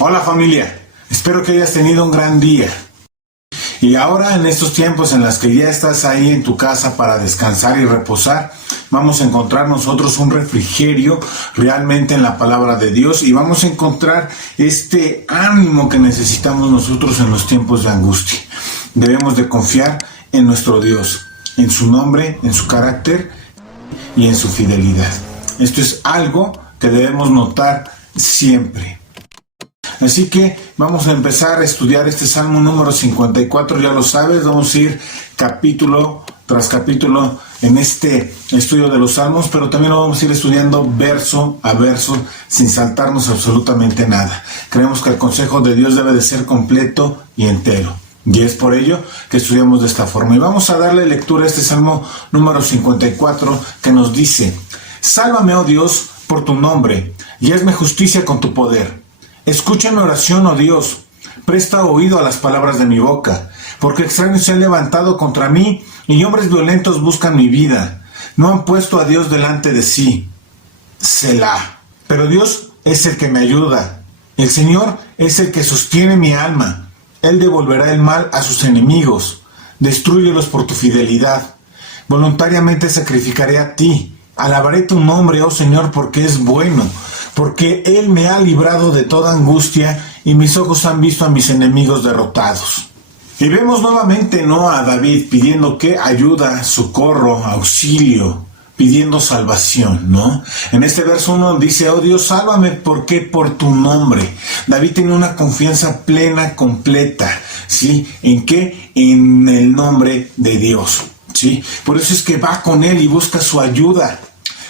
Hola familia, espero que hayas tenido un gran día. Y ahora en estos tiempos en los que ya estás ahí en tu casa para descansar y reposar, vamos a encontrar nosotros un refrigerio realmente en la palabra de Dios y vamos a encontrar este ánimo que necesitamos nosotros en los tiempos de angustia. Debemos de confiar en nuestro Dios, en su nombre, en su carácter y en su fidelidad. Esto es algo que debemos notar siempre. Así que vamos a empezar a estudiar este Salmo número 54, ya lo sabes, vamos a ir capítulo tras capítulo en este estudio de los Salmos, pero también lo vamos a ir estudiando verso a verso sin saltarnos absolutamente nada. Creemos que el consejo de Dios debe de ser completo y entero, y es por ello que estudiamos de esta forma. Y vamos a darle lectura a este Salmo número 54 que nos dice: Sálvame, oh Dios, por tu nombre, y hazme justicia con tu poder. Escucha mi oración, oh Dios, presta oído a las palabras de mi boca, porque extraños se han levantado contra mí y hombres violentos buscan mi vida. No han puesto a Dios delante de sí. Selah. Pero Dios es el que me ayuda. El Señor es el que sostiene mi alma. Él devolverá el mal a sus enemigos. Destrúyelos por tu fidelidad. Voluntariamente sacrificaré a ti. Alabaré tu nombre, oh Señor, porque es bueno, porque Él me ha librado de toda angustia y mis ojos han visto a mis enemigos derrotados. Y vemos nuevamente, ¿no?, a David pidiendo que ayuda, socorro, auxilio, pidiendo salvación, ¿no? En este verso 1 dice: oh Dios, sálvame, ¿por qué? Por tu nombre. David tenía una confianza plena, completa, ¿sí? ¿En qué? En el nombre de Dios, ¿sí? Por eso es que va con Él y busca su ayuda.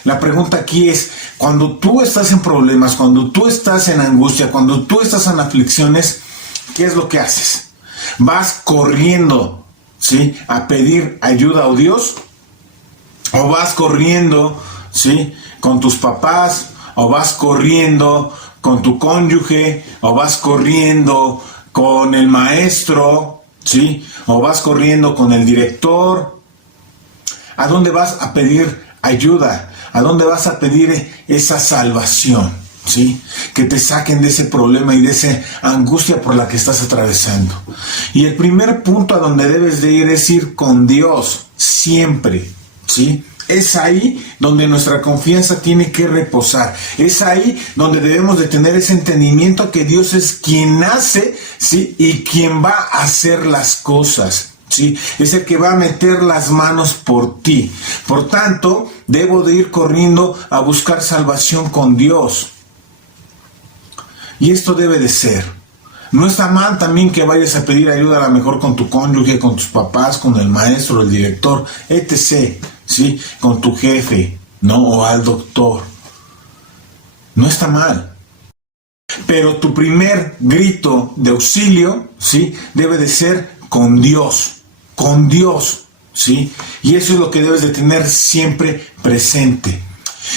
La pregunta aquí es, cuando tú estás en problemas, cuando tú estás en angustia, cuando tú estás en aflicciones, ¿qué es lo que haces? ¿Vas corriendo, ¿sí?, a pedir ayuda a Dios? ¿O vas corriendo, ¿sí?, con tus papás? ¿O vas corriendo con tu cónyuge? ¿O vas corriendo con el maestro? ¿Sí? ¿O vas corriendo con el director? ¿A dónde vas a pedir ayuda? ¿A dónde vas a pedir esa salvación? ¿Sí? Que te saquen de ese problema y de esa angustia por la que estás atravesando. Y el primer punto a donde debes de ir es ir con Dios, siempre, ¿sí? Es ahí donde nuestra confianza tiene que reposar. Es ahí donde debemos de tener ese entendimiento que Dios es quien hace, ¿sí?, y quien va a hacer las cosas, ¿sí? Es el que va a meter las manos por ti. Por tanto, debo de ir corriendo a buscar salvación con Dios. Y esto debe de ser. No está mal también que vayas a pedir ayuda, a lo mejor con tu cónyuge, con tus papás, con el maestro, el director, etc., ¿sí?, con tu jefe, ¿no?, o al doctor. No está mal. Pero tu primer grito de auxilio, ¿sí?, debe de ser con Dios, ¿sí? Y eso es lo que debes de tener siempre presente.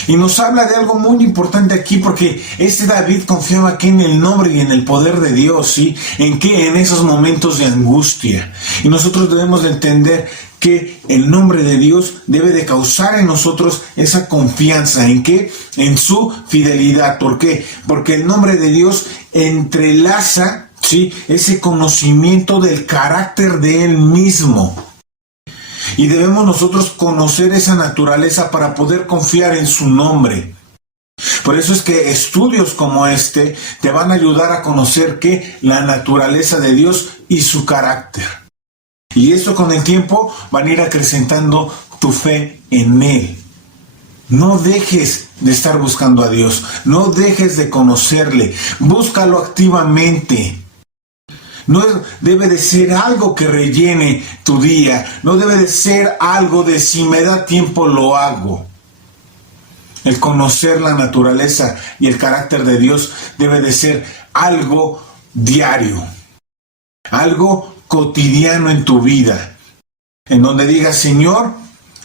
Y nos habla de algo muy importante aquí, porque David confiaba aquí en el nombre y en el poder de Dios, ¿sí? ¿En qué? En esos momentos de angustia. Y nosotros debemos de entender que el nombre de Dios debe de causar en nosotros esa confianza. ¿En qué? En su fidelidad. ¿Por qué? Porque el nombre de Dios entrelaza, ¿sí?, ese conocimiento del carácter de Él mismo. Y debemos nosotros conocer esa naturaleza para poder confiar en su nombre. Por eso es que estudios como este te van a ayudar a conocer que la naturaleza de Dios y su carácter. Y esto con el tiempo van a ir acrecentando tu fe en Él. No dejes de estar buscando a Dios. No dejes de conocerle. Búscalo activamente. No debe de ser algo que rellene tu día. No debe de ser algo de si me da tiempo lo hago. El conocer la naturaleza y el carácter de Dios debe de ser algo diario. Algo cotidiano en tu vida. En donde digas: Señor,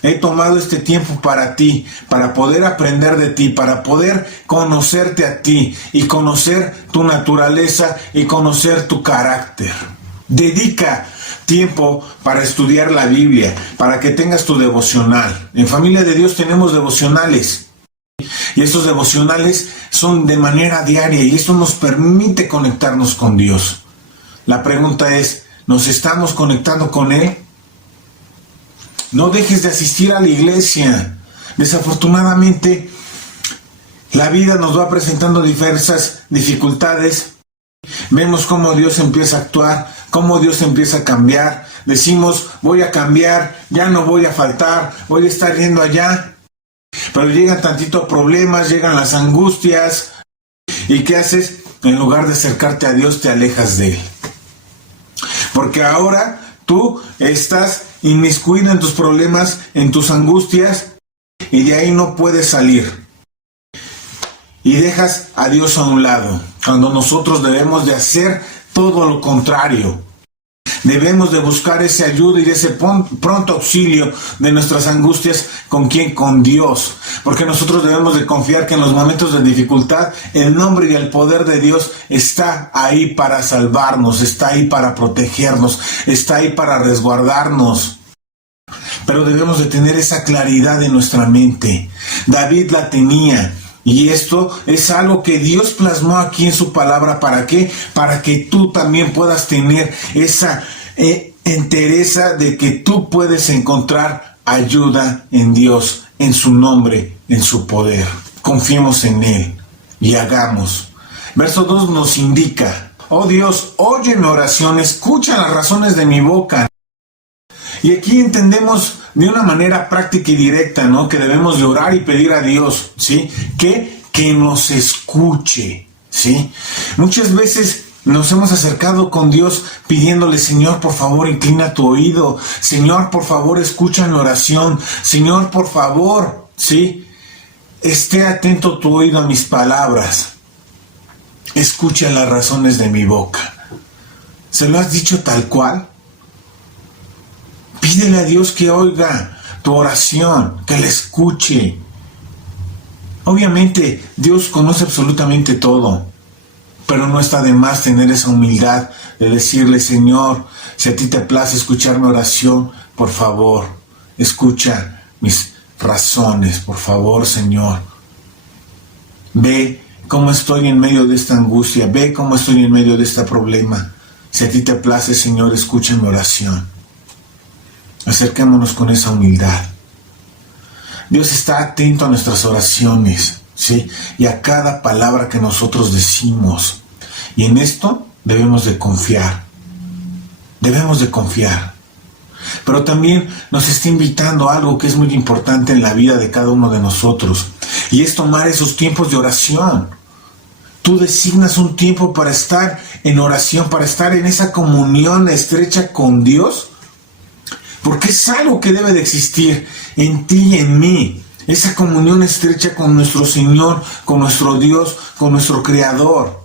he tomado este tiempo para ti, para poder aprender de ti, para poder conocerte a ti y conocer tu naturaleza y conocer tu carácter. Dedica tiempo para estudiar la Biblia, para que tengas tu devocional. En Familia de Dios tenemos devocionales Y esos devocionales son de manera diaria y esto nos permite conectarnos con Dios. La pregunta es, ¿nos estamos conectando con Él? No dejes de asistir a la iglesia. Desafortunadamente, la vida nos va presentando diversas dificultades. Vemos cómo Dios empieza a actuar, cómo Dios empieza a cambiar. Decimos, voy a cambiar, ya no voy a faltar, voy a estar yendo allá. Pero llegan tantitos problemas, llegan las angustias. ¿Y qué haces? En lugar de acercarte a Dios, te alejas de Él. Porque ahora tú estás inmiscuido en tus problemas, en tus angustias, y de ahí no puedes salir. Y dejas a Dios a un lado, cuando nosotros debemos de hacer todo lo contrario. Debemos de buscar ese ayuda y ese pronto auxilio de nuestras angustias. ¿Con quién? Con Dios. Porque nosotros debemos de confiar que en los momentos de dificultad, el nombre y el poder de Dios está ahí para salvarnos, está ahí para protegernos, está ahí para resguardarnos. Pero debemos de tener esa claridad en nuestra mente. David la tenía. Y esto es algo que Dios plasmó aquí en su palabra. ¿Para qué? Para que tú también puedas tener esa entereza de que tú puedes encontrar ayuda en Dios, en su nombre, en su poder. Confiemos en Él y hagamos. Verso 2 nos indica, oh Dios, oye mi oración, escucha las razones de mi boca. Y aquí entendemos de una manera práctica y directa, ¿no? Que debemos de orar y pedir a Dios, ¿sí? Que nos escuche, ¿sí? Muchas veces nos hemos acercado con Dios pidiéndole, Señor, por favor, inclina tu oído. Señor, por favor, escucha mi oración. Señor, por favor, ¿sí? Esté atento tu oído a mis palabras. Escucha las razones de mi boca. ¿Se lo has dicho tal cual? Pídele a Dios que oiga tu oración, que la escuche. Obviamente, Dios conoce absolutamente todo, pero no está de más tener esa humildad de decirle, Señor, si a ti te place escuchar mi oración, por favor, escucha mis razones, por favor, Señor. Ve cómo estoy en medio de esta angustia, ve cómo estoy en medio de este problema. Si a ti te place, Señor, escucha mi oración. Acerquémonos con esa humildad. Dios está atento a nuestras oraciones, ¿sí? Y a cada palabra que nosotros decimos. Y en esto debemos de confiar. Debemos de confiar. Pero también nos está invitando a algo que es muy importante en la vida de cada uno de nosotros. Y es tomar esos tiempos de oración. Tú designas un tiempo para estar en oración, para estar en esa comunión estrecha con Dios. Porque es algo que debe de existir en ti y en mí. Esa comunión estrecha con nuestro Señor, con nuestro Dios, con nuestro Creador.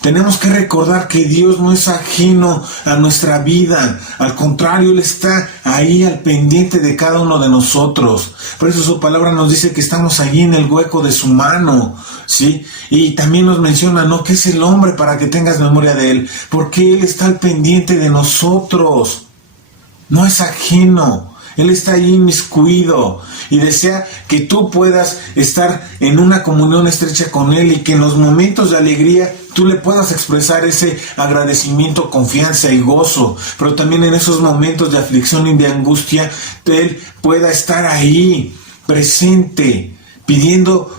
Tenemos que recordar que Dios no es ajeno a nuestra vida. Al contrario, Él está ahí al pendiente de cada uno de nosotros. Por eso su palabra nos dice que estamos allí en el hueco de su mano, ¿sí? Y también nos menciona, ¿no?, que es el hombre para que tengas memoria de Él. Porque Él está al pendiente de nosotros. No es ajeno, Él está ahí inmiscuido y desea que tú puedas estar en una comunión estrecha con Él y que en los momentos de alegría tú le puedas expresar ese agradecimiento, confianza y gozo, pero también en esos momentos de aflicción y de angustia, Él pueda estar ahí, presente, pidiendo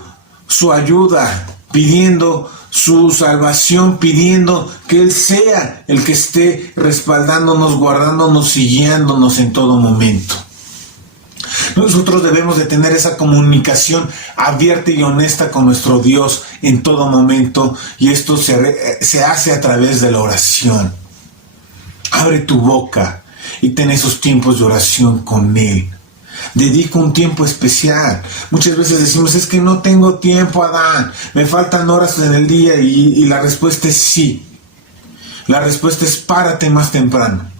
su ayuda, pidiendo su salvación, pidiendo que Él sea el que esté respaldándonos, guardándonos y guiándonos en todo momento. Nosotros debemos de tener esa comunicación abierta y honesta con nuestro Dios en todo momento, y esto se hace a través de la oración. Abre tu boca y ten esos tiempos de oración con Él. Dedica un tiempo especial. Muchas veces decimos, es que no tengo tiempo, Adán, me faltan horas en el día, y la respuesta es sí. La respuesta es párate más temprano.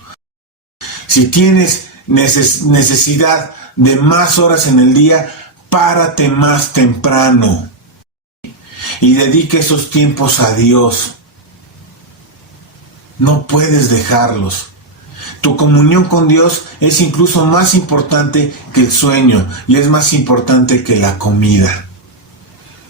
Si tienes necesidad de más horas en el día, párate más temprano y dedica esos tiempos a Dios. No puedes dejarlos. Tu comunión con Dios es incluso más importante que el sueño y es más importante que la comida.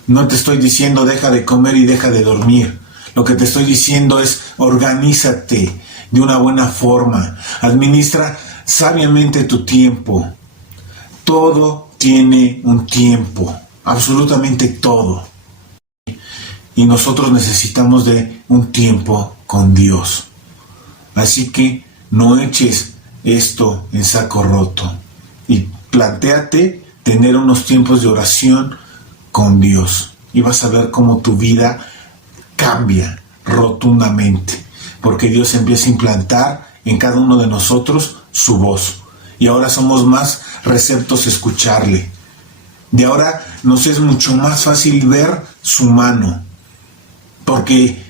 No te estoy diciendo deja de comer y deja de dormir. Lo que te estoy diciendo es organízate de una buena forma. Administra sabiamente tu tiempo. Todo tiene un tiempo. Absolutamente todo. Y nosotros necesitamos de un tiempo con Dios. Así que no eches esto en saco roto. Y plantéate tener unos tiempos de oración con Dios. Y vas a ver cómo tu vida cambia rotundamente. Porque Dios empieza a implantar en cada uno de nosotros su voz. Y ahora somos más receptos a escucharle. De ahora nos es mucho más fácil ver su mano. Porque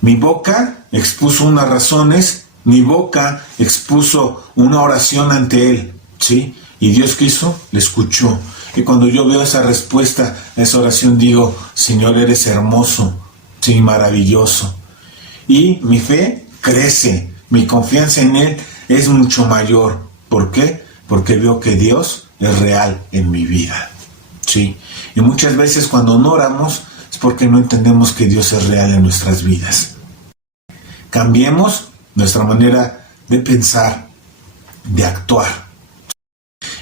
mi boca expuso unas razones, mi boca expuso una oración ante Él, ¿sí? Y Dios quiso, le escuchó. Y cuando yo veo esa respuesta a esa oración, digo, Señor, eres hermoso, sí, maravilloso. Y mi fe crece, mi confianza en Él es mucho mayor. ¿Por qué? Porque veo que Dios es real en mi vida, ¿sí? Y muchas veces cuando no oramos es porque no entendemos que Dios es real en nuestras vidas. Cambiemos nuestra manera de pensar, de actuar,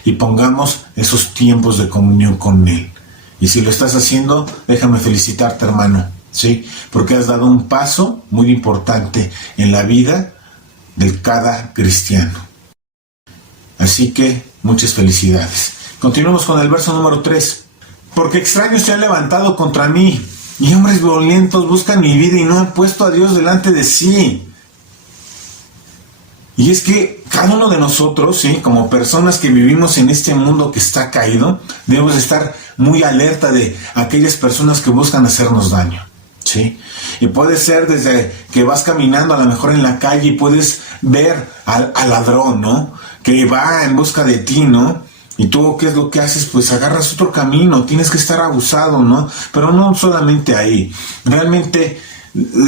y pongamos esos tiempos de comunión con Él. Y si lo estás haciendo, déjame felicitarte, hermano, ¿sí? Porque has dado un paso muy importante en la vida de cada cristiano. Así que, muchas felicidades. Continuamos con el verso número 3. Porque extraños se han levantado contra mí, y hombres violentos buscan mi vida y no han puesto a Dios delante de sí. Y es que cada uno de nosotros, ¿sí?, como personas que vivimos en este mundo que está caído, debemos estar muy alerta de aquellas personas que buscan hacernos daño, ¿sí? Y puede ser desde que vas caminando a lo mejor en la calle y puedes ver al ladrón, ¿no?, que va en busca de ti, ¿no? Y tú, ¿qué es lo que haces? Pues agarras otro camino, tienes que estar abusado, ¿no? Pero no solamente ahí. Realmente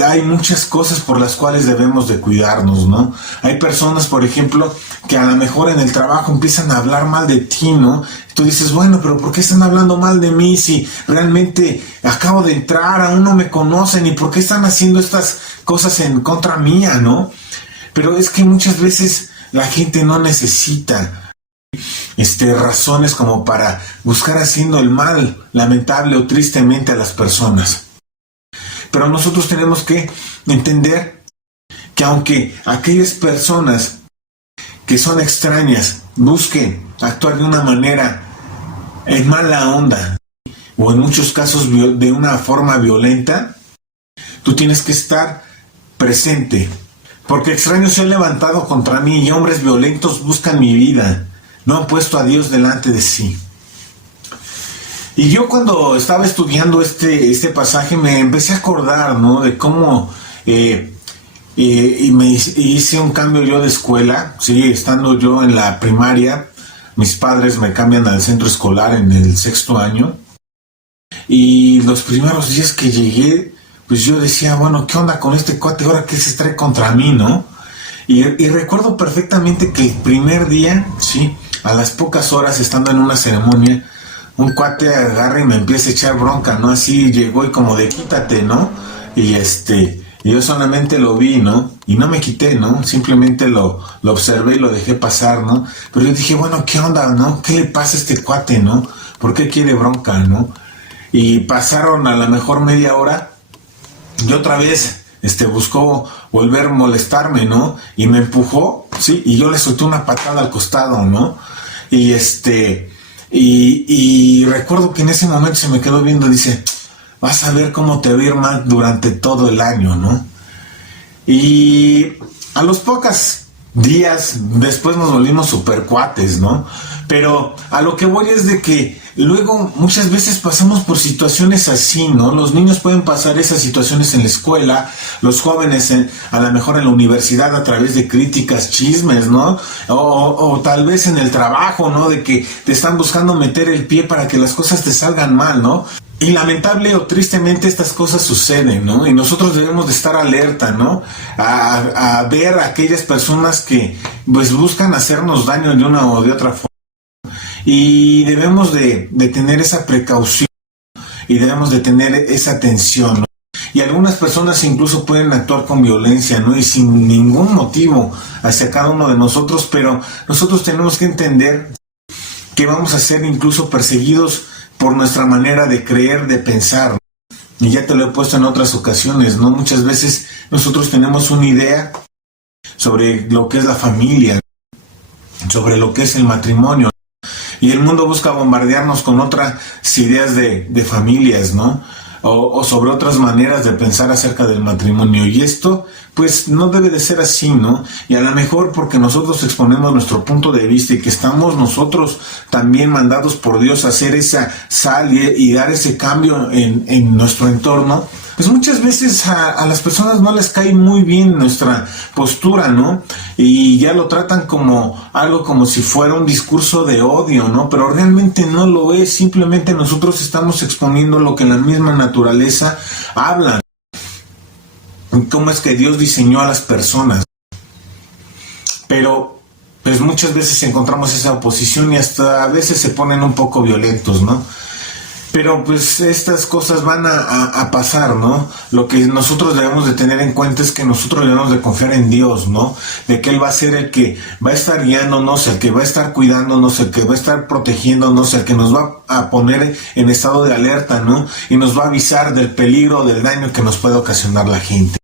hay muchas cosas por las cuales debemos de cuidarnos, ¿no? Hay personas, por ejemplo, que a lo mejor en el trabajo empiezan a hablar mal de ti, ¿no? Tú dices, bueno, pero ¿por qué están hablando mal de mí si realmente acabo de entrar, aún no me conocen? ¿Y por qué están haciendo estas cosas en contra mía, no? Pero es que muchas veces la gente no necesita razones como para buscar haciendo el mal, lamentable o tristemente, a las personas. Pero nosotros tenemos que entender que aunque aquellas personas que son extrañas busquen actuar de una manera en mala onda o en muchos casos de una forma violenta, tú tienes que estar presente. Porque extraños se han levantado contra mí y hombres violentos buscan mi vida. No han puesto a Dios delante de sí. Y yo cuando estaba estudiando este pasaje me empecé a acordar, ¿no?, de cómo y me hice un cambio yo de escuela, sí, estando yo en la primaria. Mis padres me cambian al centro escolar en el 6º año. Y los primeros días que llegué, pues yo decía, bueno, ¿qué onda con este cuate? ¿Ahora qué se trae contra mí, no? Y recuerdo perfectamente que el primer día, sí, a las pocas horas estando en una ceremonia, un cuate agarra y me empieza a echar bronca, ¿no? Así llegó y como de quítate, ¿no? Y yo solamente lo vi, ¿no? Y no me quité, ¿no? Simplemente lo observé y lo dejé pasar, ¿no? Pero yo dije, bueno, ¿qué onda, no? ¿Qué le pasa a este cuate, no? ¿Por qué quiere bronca, no? Y pasaron a lo mejor media hora y otra vez buscó volver a molestarme, ¿no? Y me empujó, ¿sí? Y yo le solté una patada al costado, ¿no? Y recuerdo que en ese momento se me quedó viendo y dice, vas a ver cómo te va a ir mal durante todo el año, ¿no? Y a los pocos días después nos volvimos super cuates, ¿no? Pero a lo que voy es de que luego muchas veces pasamos por situaciones así, ¿no? Los niños pueden pasar esas situaciones en la escuela, los jóvenes a lo mejor en la universidad a través de críticas, chismes, ¿no? O tal vez en el trabajo, ¿no? De que te están buscando meter el pie para que las cosas te salgan mal, ¿no? Y lamentable o tristemente estas cosas suceden, ¿no? Y nosotros debemos de estar alerta, ¿no? A ver a aquellas personas que pues buscan hacernos daño de una o de otra forma. Y debemos de tener esa precaución y debemos de tener esa tensión, ¿no? Y algunas personas incluso pueden actuar con violencia, ¿no? Y sin ningún motivo hacia cada uno de nosotros, pero nosotros tenemos que entender que vamos a ser incluso perseguidos por nuestra manera de creer, de pensar, ¿no? Y ya te lo he puesto en otras ocasiones, ¿no? Muchas veces nosotros tenemos una idea sobre lo que es la familia, sobre lo que es el matrimonio, y el mundo busca bombardearnos con otras ideas de familias, ¿no? O sobre otras maneras de pensar acerca del matrimonio. Y esto, pues, no debe de ser así, ¿no? Y a lo mejor porque nosotros exponemos nuestro punto de vista y que estamos nosotros también mandados por Dios a hacer esa sal y dar ese cambio en nuestro entorno, pues muchas veces a las personas no les cae muy bien nuestra postura, ¿no? Y ya lo tratan como algo como si fuera un discurso de odio, ¿no? Pero realmente no lo es, simplemente nosotros estamos exponiendo lo que la misma naturaleza habla. ¿Cómo es que Dios diseñó a las personas? Pero pues muchas veces encontramos esa oposición y hasta a veces se ponen un poco violentos, ¿no? Pero pues estas cosas van a pasar, ¿no? Lo que nosotros debemos de tener en cuenta es que nosotros debemos de confiar en Dios, ¿no? De que Él va a ser el que va a estar guiándonos, el que va a estar cuidándonos, el que va a estar protegiéndonos, el que nos va a poner en estado de alerta, ¿no? Y nos va a avisar del peligro, del daño que nos puede ocasionar la gente.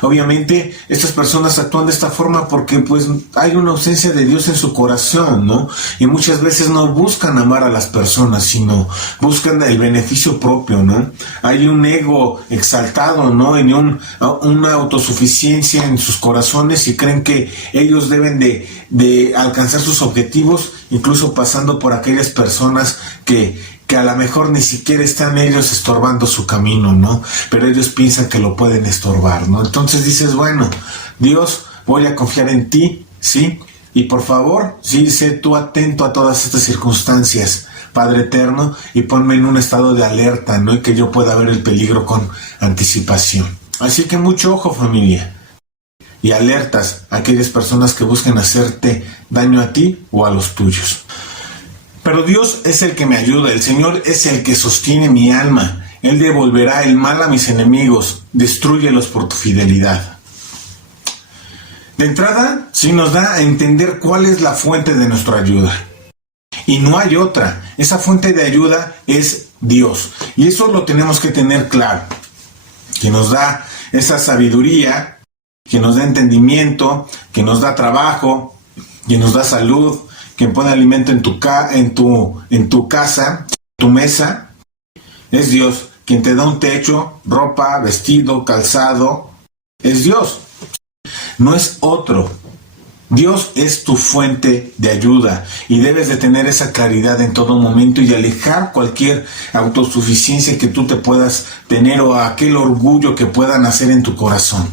Obviamente, estas personas actúan de esta forma porque pues hay una ausencia de Dios en su corazón, ¿no? Y muchas veces no buscan amar a las personas, sino buscan el beneficio propio, ¿no? Hay un ego exaltado, ¿no? Y una autosuficiencia en sus corazones y creen que ellos deben de alcanzar sus objetivos, incluso pasando por aquellas personas que a lo mejor ni siquiera están ellos estorbando su camino, ¿no? Pero ellos piensan que lo pueden estorbar, ¿no? Entonces dices, bueno, Dios, voy a confiar en ti, ¿sí? Y por favor, sí, sé tú atento a todas estas circunstancias, Padre eterno, y ponme en un estado de alerta, ¿no? Y que yo pueda ver el peligro con anticipación. Así que mucho ojo, familia. Y alertas a aquellas personas que busquen hacerte daño a ti o a los tuyos. Pero Dios es el que me ayuda, el Señor es el que sostiene mi alma. Él devolverá el mal a mis enemigos, destrúyelos por tu fidelidad. De entrada, sí nos da a entender cuál es la fuente de nuestra ayuda. Y no hay otra. Esa fuente de ayuda es Dios. Y eso lo tenemos que tener claro. Que nos da esa sabiduría, que nos da entendimiento, que nos da trabajo, que nos da salud, quien pone alimento en tu casa, tu mesa, es Dios. Quien te da un techo, ropa, vestido, calzado, es Dios. No es otro. Dios es tu fuente de ayuda y debes de tener esa claridad en todo momento y alejar cualquier autosuficiencia que tú te puedas tener o aquel orgullo que pueda nacer en tu corazón.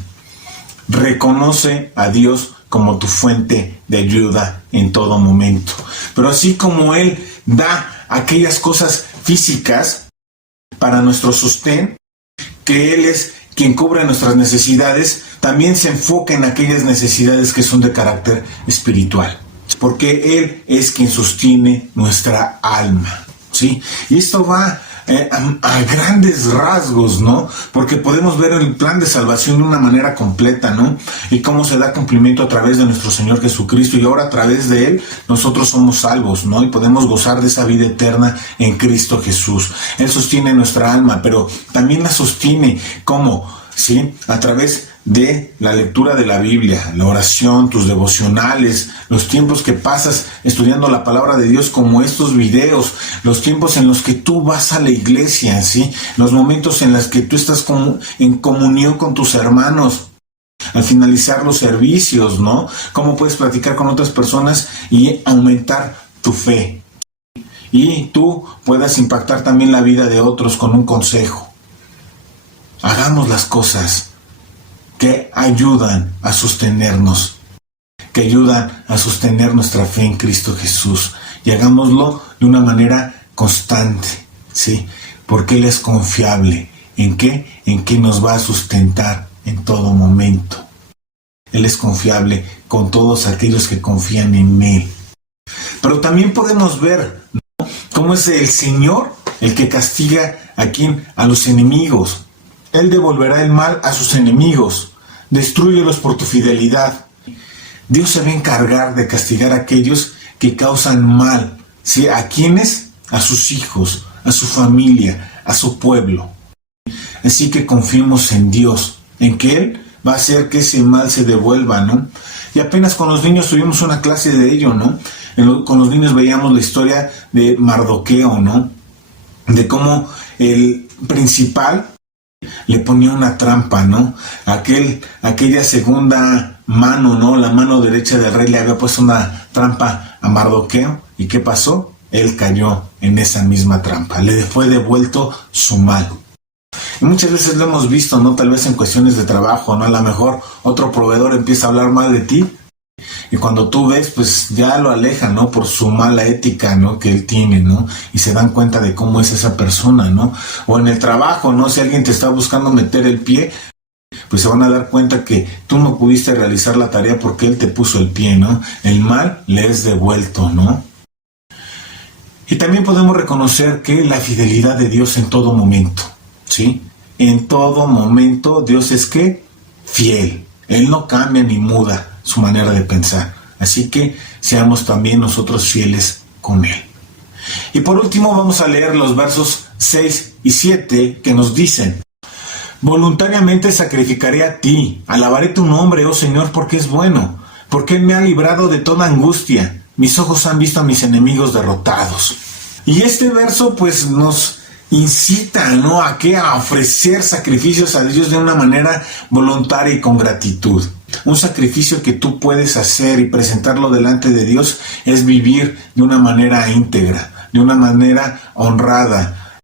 Reconoce a Dios como tu fuente de ayuda en todo momento. Pero así como Él da aquellas cosas físicas para nuestro sostén, que Él es quien cubre nuestras necesidades, también se enfoca en aquellas necesidades que son de carácter espiritual. Porque Él es quien sostiene nuestra alma, ¿sí? Y esto va a grandes rasgos, ¿no? Porque podemos ver el plan de salvación de una manera completa, ¿no? Y cómo se da cumplimiento a través de nuestro Señor Jesucristo, y ahora a través de Él nosotros somos salvos, ¿no? Y podemos gozar de esa vida eterna en Cristo Jesús. Él sostiene nuestra alma, pero también la sostiene, ¿cómo? ¿Sí? A través de la lectura de la Biblia, la oración, tus devocionales, los tiempos que pasas estudiando la palabra de Dios, como estos videos, los tiempos en los que tú vas a la iglesia, ¿sí? Los momentos en los que tú estás en comunión con tus hermanos, al finalizar los servicios, ¿no? Cómo puedes platicar con otras personas y aumentar tu fe. Y tú puedas impactar también la vida de otros con un consejo. Hagamos las cosas que ayudan a sostenernos, que ayudan a sostener nuestra fe en Cristo Jesús. Y hagámoslo de una manera constante, ¿sí? Porque Él es confiable. ¿En qué? En que nos va a sustentar en todo momento. Él es confiable con todos aquellos que confían en Él. Pero también podemos ver, ¿no?, cómo es el Señor el que castiga ¿A quién? A los enemigos. Él devolverá el mal a sus enemigos. Destrúyelos por tu fidelidad. Dios se va a encargar de castigar a aquellos que causan mal. ¿Sí? ¿A quiénes? A sus hijos, a su familia, a su pueblo. Así que confiemos en Dios, en que Él va a hacer que ese mal se devuelva, ¿no? Y apenas con los niños tuvimos una clase de ello, ¿no? Con los niños veíamos la historia de Mardoqueo, ¿no? De cómo el principal le ponía una trampa, ¿no? Aquella segunda mano, ¿no? La mano derecha del rey le había puesto una trampa a Mardoqueo. ¿Y qué pasó? Él cayó en esa misma trampa. Le fue devuelto su mal. Y muchas veces lo hemos visto, ¿no? Tal vez en cuestiones de trabajo, ¿no? A lo mejor otro proveedor empieza a hablar mal de ti. Y cuando tú ves, pues ya lo alejan, ¿no? Por su mala ética, ¿no? Que él tiene, ¿no? Y se dan cuenta de cómo es esa persona, ¿no? O en el trabajo, ¿no? Si alguien te está buscando meter el pie, pues se van a dar cuenta que tú no pudiste realizar la tarea porque él te puso el pie, ¿no? El mal le es devuelto, ¿no? Y también podemos reconocer que la fidelidad de Dios en todo momento, ¿sí? En todo momento Dios es ¿qué? Fiel. Él no cambia ni muda su manera de pensar. Así que seamos también nosotros fieles con Él. Y por último vamos a leer los versos 6 y 7 que nos dicen: voluntariamente sacrificaré a ti, alabaré tu nombre, oh Señor, porque es bueno, porque Él me ha librado de toda angustia. Mis ojos han visto a mis enemigos derrotados. Y este verso pues nos incita, ¿no? ¿A qué? A ofrecer sacrificios a Dios de una manera voluntaria y con gratitud. Un sacrificio que tú puedes hacer y presentarlo delante de Dios es vivir de una manera íntegra, de una manera honrada,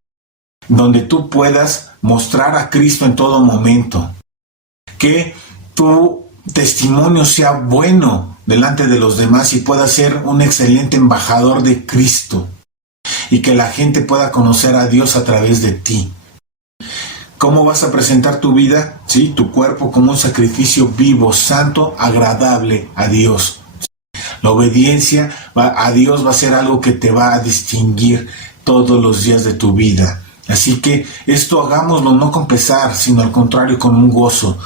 donde tú puedas mostrar a Cristo en todo momento. Que tu testimonio sea bueno delante de los demás y puedas ser un excelente embajador de Cristo. Y que la gente pueda conocer a Dios a través de ti. ¿Cómo vas a presentar tu vida? ¿Sí? Tu cuerpo como un sacrificio vivo, santo, agradable a Dios. La obediencia a Dios va a ser algo que te va a distinguir todos los días de tu vida. Así que esto hagámoslo no con pesar, sino al contrario con un gozo,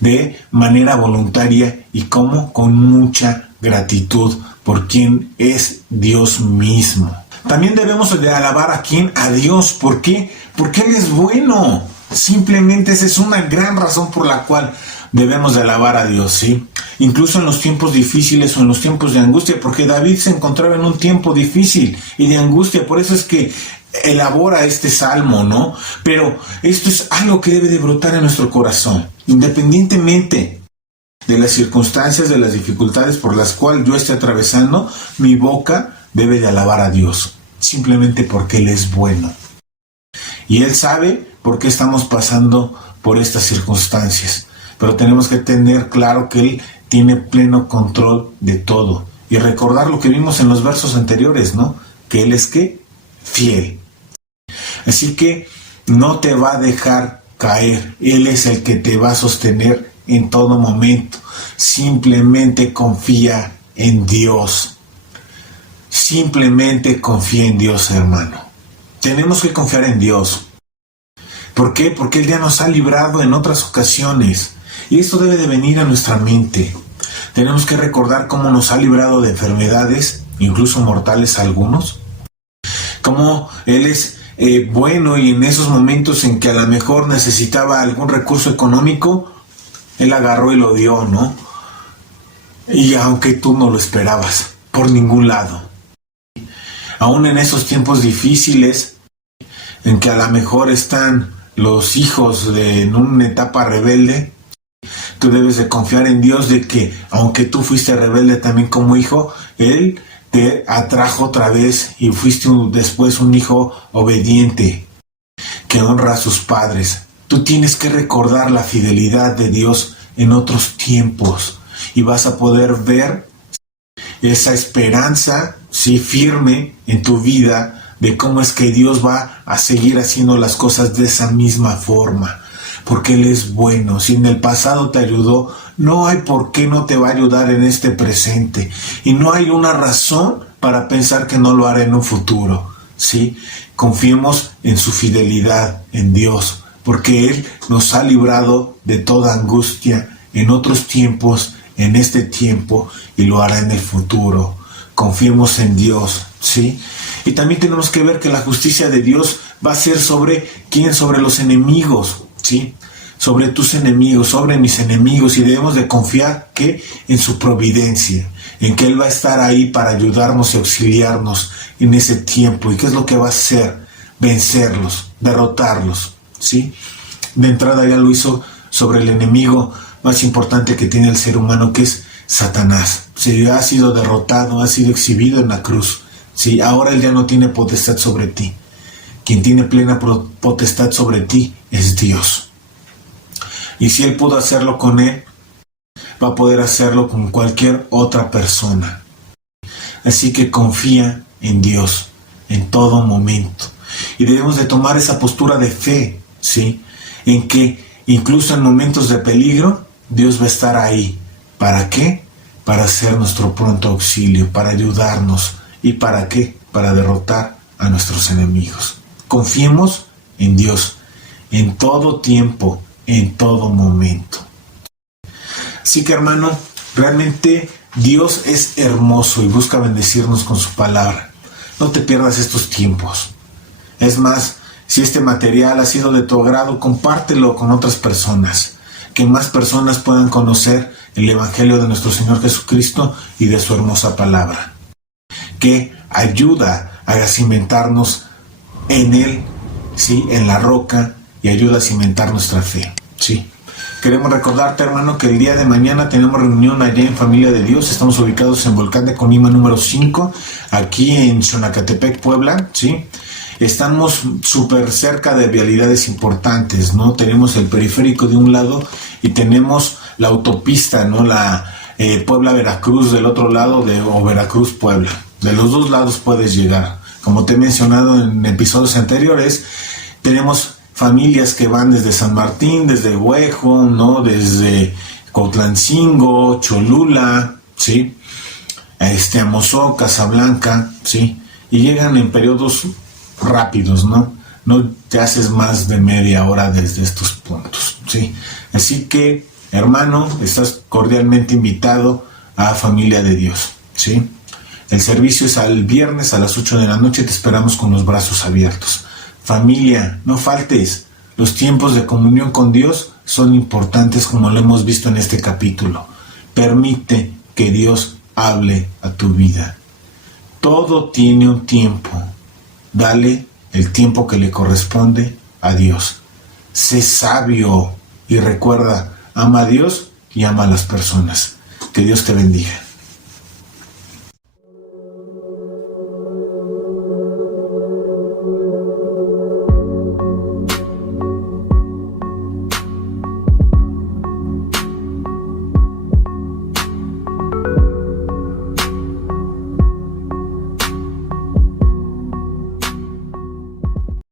de manera voluntaria y como con mucha gratitud por quien es Dios mismo. También debemos de alabar a quién, a Dios. ¿Por qué? Porque Él es bueno. Simplemente esa es una gran razón por la cual debemos de alabar a Dios, ¿sí? Incluso en los tiempos difíciles o en los tiempos de angustia, porque David se encontraba en un tiempo difícil y de angustia, por eso es que elabora este salmo, ¿no? Pero esto es algo que debe de brotar en nuestro corazón, independientemente de las circunstancias, de las dificultades por las cuales yo esté atravesando, mi boca debe de alabar a Dios, simplemente porque Él es bueno. Y Él sabe por qué estamos pasando por estas circunstancias. Pero tenemos que tener claro que Él tiene pleno control de todo. Y recordar lo que vimos en los versos anteriores, ¿no? Que Él es ¿qué? Fiel. Así que no te va a dejar caer. Él es el que te va a sostener en todo momento. Simplemente confía en Dios. Simplemente confía en Dios, hermano. Tenemos que confiar en Dios. ¿Por qué? Porque Él ya nos ha librado en otras ocasiones. Y esto debe de venir a nuestra mente. Tenemos que recordar cómo nos ha librado de enfermedades, incluso mortales algunos. Cómo Él es bueno y en esos momentos en que a lo mejor necesitaba algún recurso económico, Él agarró y lo dio, ¿no? Y aunque tú no lo esperabas, por ningún lado. Aún en esos tiempos difíciles, en que a lo mejor están los hijos en una etapa rebelde, tú debes de confiar en Dios de que, aunque tú fuiste rebelde también como hijo, Él te atrajo otra vez y fuiste después un hijo obediente, que honra a sus padres. Tú tienes que recordar la fidelidad de Dios en otros tiempos y vas a poder ver esa esperanza, sí, firme en tu vida, de cómo es que Dios va a seguir haciendo las cosas de esa misma forma, porque Él es bueno. Si en el pasado te ayudó, no hay por qué no te va a ayudar en este presente, y no hay una razón para pensar que no lo hará en un futuro, ¿sí? confiemos en su fidelidad, en Dios, porque Él nos ha librado de toda angustia en otros tiempos, en este tiempo, y lo hará en el futuro. Confiemos en Dios, ¿sí? Y también tenemos que ver que la justicia de Dios va a ser sobre ¿quién? Sobre los enemigos, ¿sí? Sobre tus enemigos, sobre mis enemigos, y debemos de confiar que en su providencia, en que Él va a estar ahí para ayudarnos y auxiliarnos en ese tiempo. ¿Y qué es lo que va a hacer? Vencerlos, derrotarlos, ¿sí? De entrada ya lo hizo sobre el enemigo más importante que tiene el ser humano, que es Satanás. Sí, ha sido derrotado, ha sido exhibido en la cruz. Sí, ahora Él ya no tiene potestad sobre ti. Quien tiene plena potestad sobre ti es Dios. Y si Él pudo hacerlo con Él, va a poder hacerlo con cualquier otra persona. Así que confía en Dios en todo momento. Y debemos de tomar esa postura de fe, ¿sí? En que incluso en momentos de peligro, Dios va a estar ahí. ¿Para qué? Para ser nuestro pronto auxilio, para ayudarnos. ¿Y para qué? Para derrotar a nuestros enemigos. Confiemos en Dios en todo tiempo, en todo momento. Así que, hermano, realmente Dios es hermoso y busca bendecirnos con su palabra. No te pierdas estos tiempos. Es más, si este material ha sido de tu agrado, compártelo con otras personas. Que más personas puedan conocer el Evangelio de nuestro Señor Jesucristo y de su hermosa palabra, que ayuda a cimentarnos en Él, ¿sí? En la roca, y ayuda a cimentar nuestra fe, ¿sí? Queremos recordarte, hermano, que el día de mañana tenemos reunión allá en Familia de Dios. Estamos ubicados en Volcán de Colima número 5, aquí en Xonacatepec, Puebla, ¿sí? Estamos súper cerca de vialidades importantes, ¿no? Tenemos el periférico de un lado y tenemos la autopista, ¿no? La Puebla-Veracruz del otro lado, o Veracruz-Puebla. De los dos lados puedes llegar. Como te he mencionado en episodios anteriores, tenemos familias que van desde San Martín, desde Huejo, ¿no? Desde Cuautlancingo, Cholula, ¿sí? Amozó, Casablanca, ¿sí? Y llegan en periodos rápidos, ¿no? No te haces más de media hora desde estos puntos, ¿sí? Así que, hermano, estás cordialmente invitado a Familia de Dios, ¿sí? El servicio es al viernes a las 8 de la noche, te esperamos con los brazos abiertos. Familia, no faltes. Los tiempos de comunión con Dios son importantes, como lo hemos visto en este capítulo. Permite que Dios hable a tu vida. Todo tiene un tiempo. Dale el tiempo que le corresponde a Dios. Sé sabio y recuerda, ama a Dios y ama a las personas. Que Dios te bendiga.